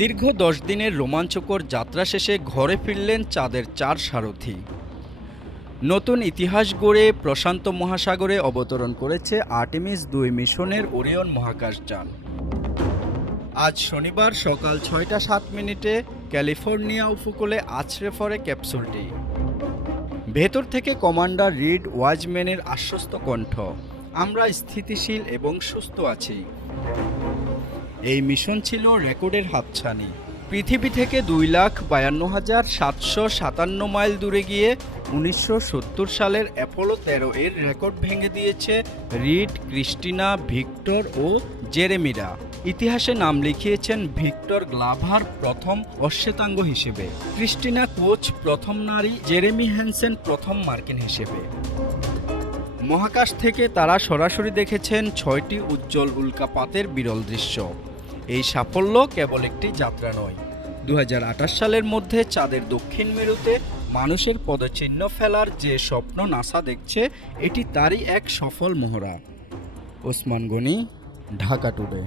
দীর্ঘ 10 দিনের রোমাঞ্চকর যাত্রা শেষে ঘরে ফিরলেন চাঁদের 4 সারথি। নতুন ইতিহাস গড়ে প্রশান্ত মহাসাগরে অবতরণ করেছে আর্টেমিস 2 মিশনের ওরিয়ন মহাকাশযান। আজ শনিবার সকাল 6টা 7 মিনিটে ক্যালিফোর্নিয়া উপকূলে আছড়ে পড়ে ক্যাপসুলটি। ভেতর থেকে কমান্ডার রিড ওয়াজম্যানের আশ্বস্ত কণ্ঠ, আমরা স্থিতিশীল এবং সুস্থ আছি। এই মিশন ছিল রেকর্ডের হাতছানি। পৃথিবী থেকে 2,52,757 মাইল দূরে গিয়ে 1970 সালের অ্যাপোলো 13 এর রেকর্ড ভেঙে দিয়েছে রিড, ক্রিস্টিনা, ভিক্টর ও জেরেমিরা। ইতিহাসে নাম লিখিয়েছেন ভিক্টর গ্লাভার প্রথম অশ্বেতাঙ্গ হিসেবে, ক্রিস্টিনা কোচ প্রথম নারী, জেরেমি হ্যানসেন প্রথম মার্কিন হিসেবে। মহাকাশ থেকে তারা সরাসরি দেখেছেন 6টি উজ্জ্বল উল্কাপাতের বিরল দৃশ্য। এই সাফল্য কেবল একটি যাত্রা নয়, 2028 সালের মধ্যে চাঁদের দক্ষিণ মেরুতে মানুষের পদচিহ্ন ফেলার যে স্বপ্ন নাসা দেখছে, এটি তারই এক সফল মহড়া। ওসমান গনি, ঢাকা টুডে।